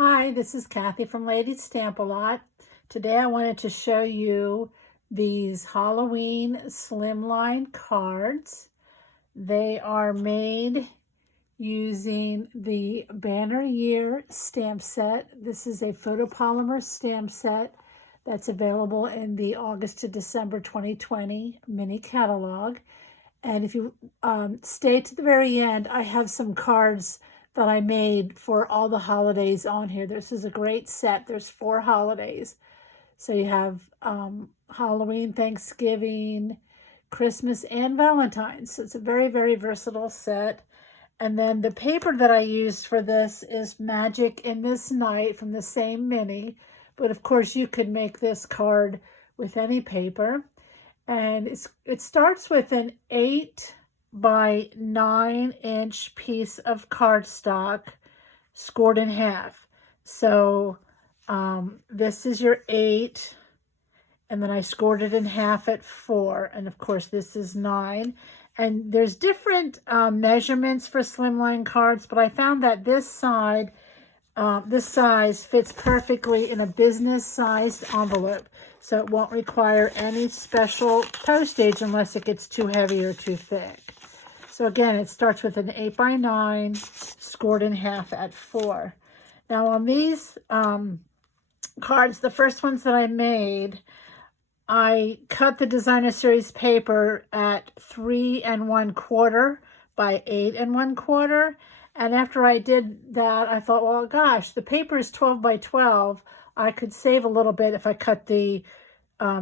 Hi, this is Kathy from Lady Stamp-A-Lot. Today I wanted to show you these Halloween Slimline cards. They are made using the Banner Year stamp set. This is a photopolymer stamp set that's available in the August to December 2020 mini catalog. And if you stay to the very end, I have some cards that I made for all the holidays on here. This is a great set. There's 4 holidays. So you have Halloween, Thanksgiving, Christmas, and Valentine's. So it's a very, very versatile set. And then the paper that I used for this is Magic in This Night from the same mini. But of course you could make this card with any paper. And it starts with an 8 by 9 inch piece of cardstock scored in half. So this is your 8, and then I scored it in half at 4, and of course this is 9. And there's different measurements for slimline cards, but I found that this size fits perfectly in a business-sized envelope, so it won't require any special postage unless it gets too heavy or too thick. So again, it starts with an 8 by 9, scored in half at 4. Now on these cards, the first ones that I made, I cut the designer series paper at 3 1/4 by 8 1/4. And after I did that, I thought, well, gosh, the paper is 12 by 12. I could save a little bit if I cut the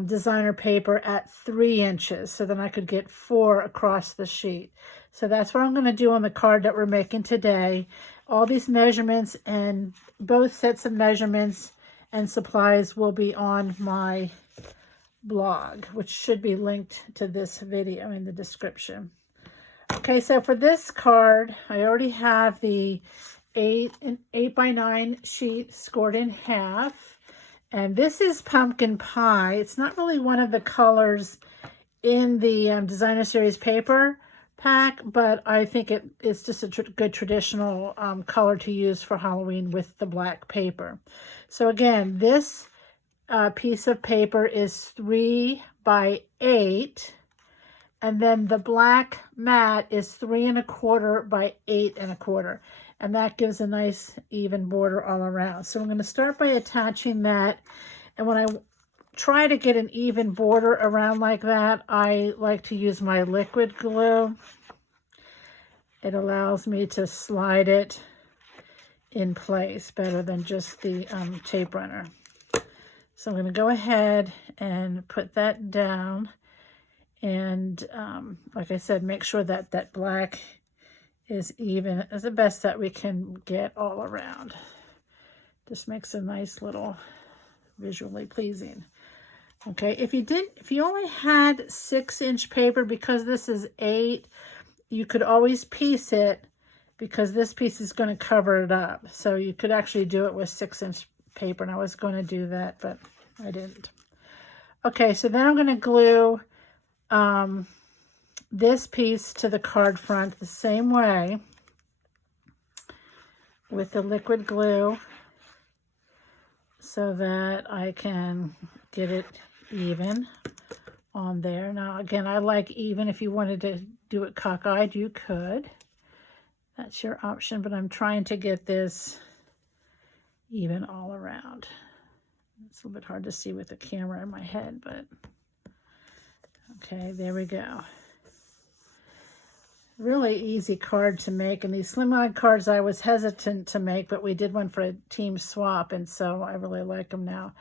designer paper at 3 inches. So then I could get 4 across the sheet. So that's what I'm going to do on the card that we're making today. All these measurements and both sets of measurements and supplies will be on my blog, which should be linked to this video in the description. Okay, so for this card, I already have the 8 by 9 sheet scored in half. And this is pumpkin pie. It's not really one of the colors in the designer series paper pack, but I think it's just a good traditional color to use for Halloween with the black paper. So again, this piece of paper is 3 by 8. And then the black mat is 3 1/4 by 8 1/4. And that gives a nice even border all around. So I'm going to start by attaching that. And when I try to get an even border around like that, I like to use my liquid glue. It allows me to slide it in place better than just the tape runner. So I'm going to go ahead and put that down. And like I said, make sure that that black is even as the best that we can get all around. Just makes a nice little visually pleasing. Okay, if you only had 6 inch paper, because this is 8, you could always piece it because this piece is going to cover it up. So you could actually do it with 6 inch paper, and I was going to do that, but I didn't. Okay, so then I'm going to glue this piece to the card front the same way with the liquid glue so that I can get it even on there. Now again, I like even. If you wanted to do it cockeyed, you could. That's your option, but I'm trying to get this even all around. It's a little bit hard to see with the camera in my head, but okay, there we go. Really easy card to make. And these slimline cards I was hesitant to make, but we did one for a team swap, and so I really like them now.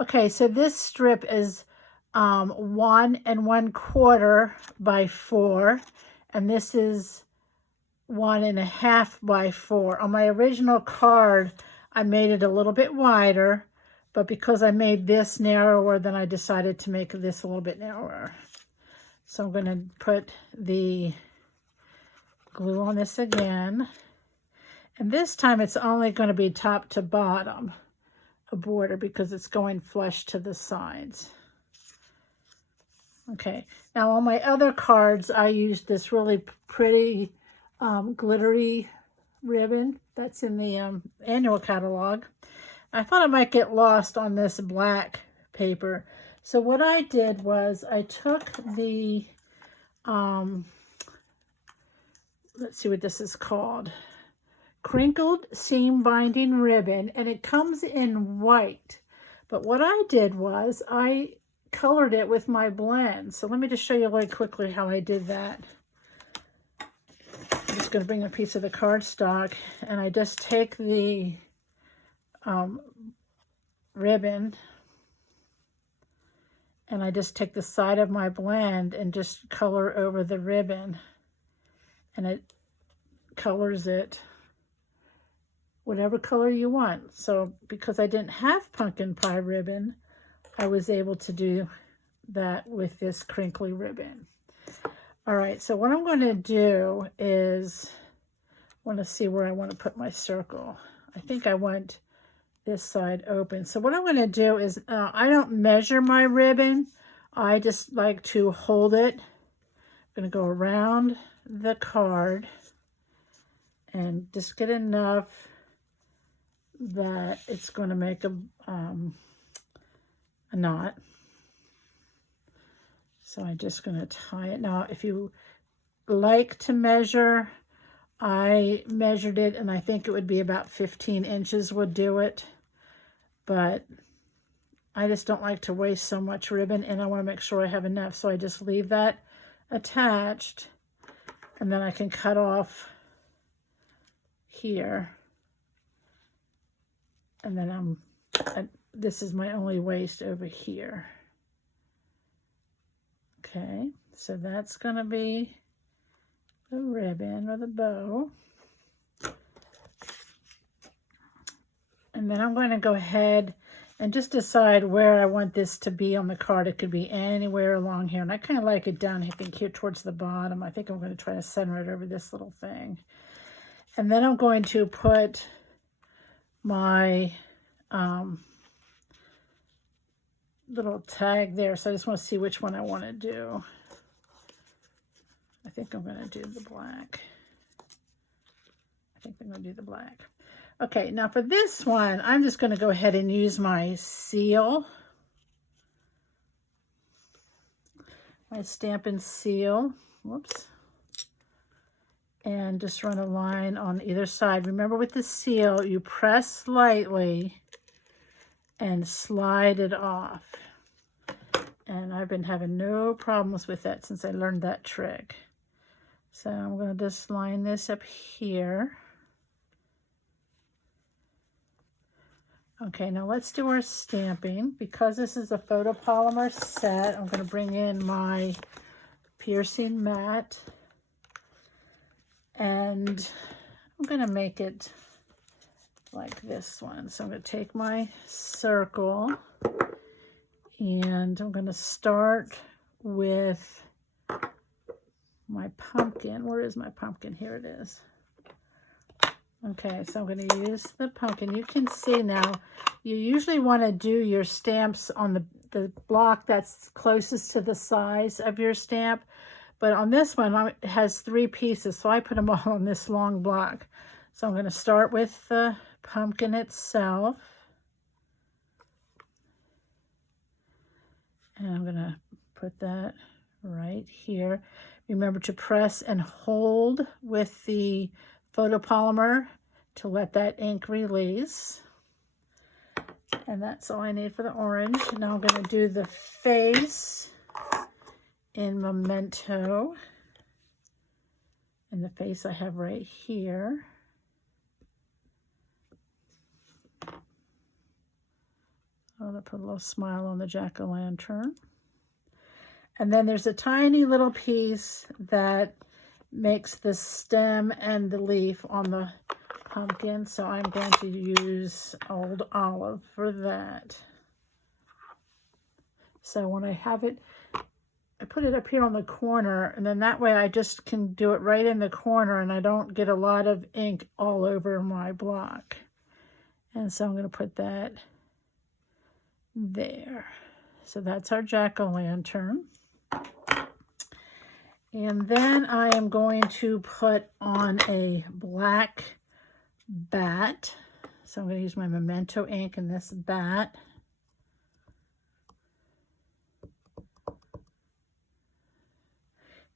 Okay, so this strip is 1 1/4 by 4, and this is 1 1/2 by 4. On my original card, I made it a little bit wider, but because I made this narrower, then I decided to make this a little bit narrower. So I'm going to put the glue on this again. And this time it's only going to be top to bottom, a border, because it's going flush to the sides. Okay, now on my other cards, I used this really pretty glittery ribbon that's in the annual catalog. I thought it might get lost on this black paper. So what I did was I took the, let's see what this is called, crinkled seam binding ribbon, and it comes in white. But what I did was I colored it with my blend. So let me just show you really quickly how I did that. I'm just going to bring a piece of the cardstock, and I just take the ribbon, and I just take the side of my blend and just color over the ribbon, and it colors it whatever color you want. So because I didn't have pumpkin pie ribbon, I was able to do that with this crinkly ribbon. All right, so what I'm going to do is, I want to see where I want to put my circle. I think I want this side open. So what I'm going to do is, I don't measure my ribbon. I just like to hold it. I'm going to go around the card and just get enough that it's going to make a knot. So I'm just going to tie it. Now, if you like to measure, I measured it, and I think it would be about 15 inches would do it. But I just don't like to waste so much ribbon, and I want to make sure I have enough. So I just leave that attached, and then I can cut off here. And then this is my only waste over here. Okay, so that's going to be the ribbon or the bow. And then I'm going to go ahead and just decide where I want this to be on the card. It could be anywhere along here. And I kind of like it down, I think, here towards the bottom. I think I'm going to try to center it over this little thing. And then I'm going to put my little tag there. So I just want to see which one I want to do. I think I'm going to do the black. I think I'm going to do the black. Okay, now for this one, I'm just going to go ahead and use my seal. My Stampin' seal. Whoops. And just run a line on either side. Remember, with the seal, you press lightly and slide it off. And I've been having no problems with that since I learned that trick. So I'm going to just line this up here. Okay, now let's do our stamping. Because this is a photopolymer set, I'm going to bring in my piercing mat. And I'm going to make it like this one. So I'm going to take my circle, and I'm going to start with my pumpkin. Where is my pumpkin? Here it is. Okay, so I'm going to use the pumpkin. You can see now, you usually want to do your stamps on the block that's closest to the size of your stamp. But on this one, it has 3 pieces, so I put them all on this long block. So I'm going to start with the pumpkin itself. And I'm going to put that right here. Remember to press and hold with the photopolymer to let that ink release. And that's all I need for the orange. Now I'm going to do the face in Memento. And the face I have right here. I'm going to put a little smile on the jack-o'-lantern. And then there's a tiny little piece that makes the stem and the leaf on the pumpkin. So I'm going to use Old Olive for that. So when I have it, I put it up here on the corner, and then that way I just can do it right in the corner, and I don't get a lot of ink all over my block. And so I'm going to put that there. So that's our jack-o'-lantern. And then I am going to put on a black bat. So I'm going to use my Memento ink in this bat.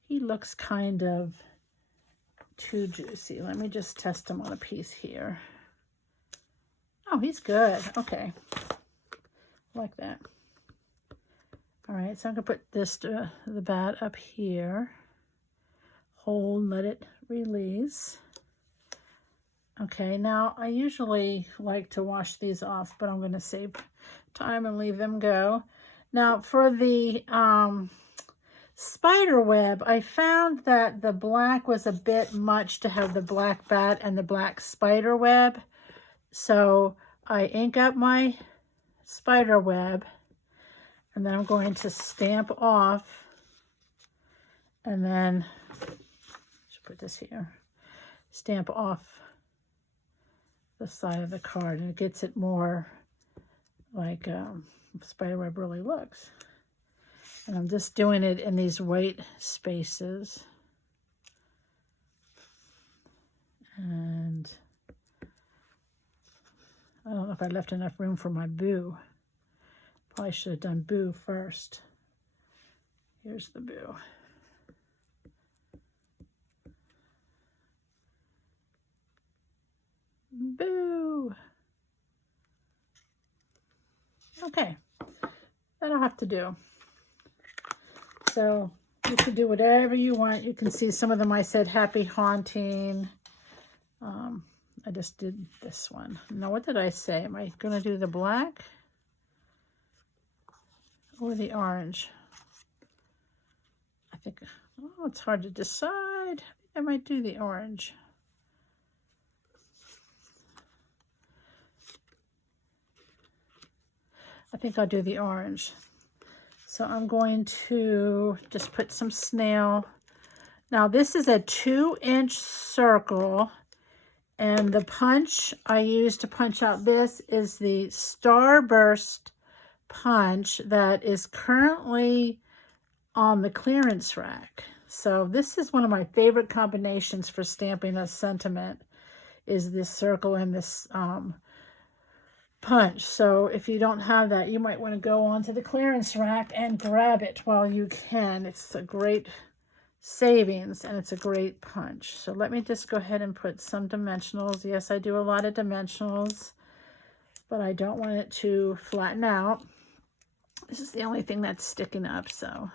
He looks kind of too juicy. Let me just test him on a piece here. Oh, he's good. Okay. Like that. All right, so I'm going to put this the bat up here. Hold, let it release. Okay, now I usually like to wash these off, but I'm going to save time and leave them go. Now for the spider web, I found that the black was a bit much to have the black bat and the black spider web. So I ink up my spider web, and then I'm going to stamp off, and then just put this here, stamp off the side of the card, and it gets it more like spiderweb really looks. And I'm just doing it in these white spaces. And I don't know if I left enough room for my boo. Probably should have done boo first. Here's the boo. Boo! Okay, that'll have to do. So you can do whatever you want. You can see some of them I said happy haunting. I just did this one. Now, what did I say? Am I going to do the black or the orange? I think, oh, it's hard to decide. I might do the orange. I think I'll do the orange. So I'm going to just put some snail. Now this is a 2-inch circle, and the punch I use to punch out this is the Starburst punch that is currently on the clearance rack. So this is one of my favorite combinations for stamping a sentiment, is this circle and this punch. So if you don't have that, you might want to go onto the clearance rack and grab it while you can. It's a great savings, and it's a great punch. So let me just go ahead and put some dimensionals. Yes, I do a lot of dimensionals, but I don't want it to flatten out. This is the only thing that's sticking up, so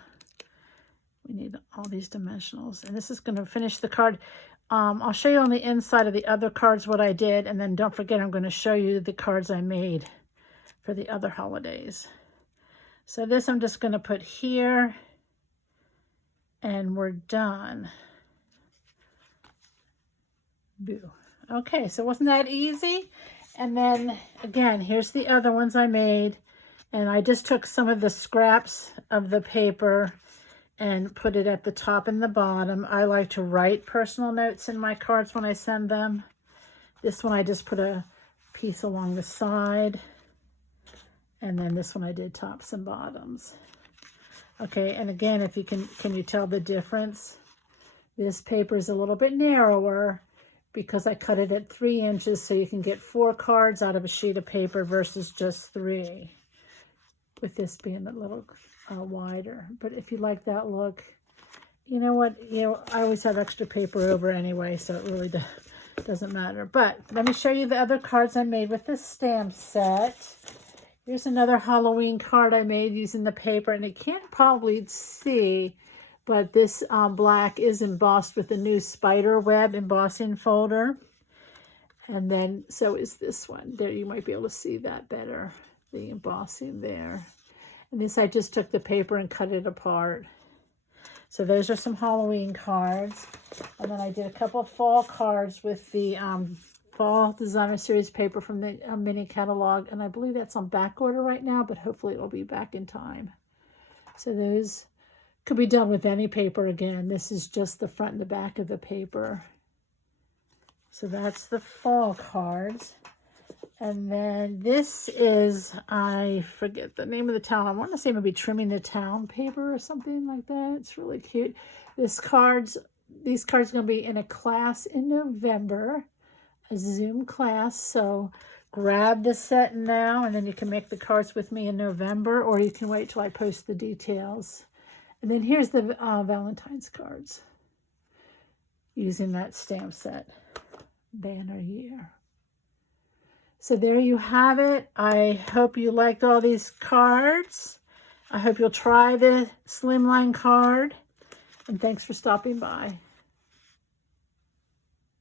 we need all these dimensionals. And this is going to finish the card. I'll show you on the inside of the other cards what I did, and then don't forget I'm going to show you the cards I made for the other holidays. So this I'm just going to put here, and we're done. Boo. Okay, so wasn't that easy? And then again, here's the other ones I made, and I just took some of the scraps of the paper and put it at the top and the bottom. I like to write personal notes in my cards when I send them. This one I just put a piece along the side, and then this one I did tops and bottoms. Okay, and again, if you can you tell the difference? This paper is a little bit narrower because I cut it at 3 inches, so you can get 4 cards out of a sheet of paper versus just 3, with this being a little wider. But if you like that look, you know what, I always have extra paper over anyway, so it really doesn't matter. But let me show you the other cards I made with this stamp set. Here's another Halloween card I made using the paper, and you can't probably see, but this black is embossed with the new spider web embossing folder. And then so is this one. There, you might be able to see that better, the embossing there. And this, I just took the paper and cut it apart. So those are some Halloween cards. And then I did a couple of fall cards with the Fall Designer Series paper from the mini catalog. And I believe that's on back order right now, but hopefully it'll be back in time. So those could be done with any paper again. This is just the front and the back of the paper. So that's the fall cards. And then this is, I forget the name of the town. I want to say maybe Trimming the Town paper or something like that. It's really cute. These cards are going to be in a class in November. a Zoom class. So grab the set now, and then you can make the cards with me in November, or you can wait till I post the details. And then here's the Valentine's cards using that stamp set, banner year. So there you have it. I hope you liked all these cards. I hope you'll try the Slimline card. And thanks for stopping by.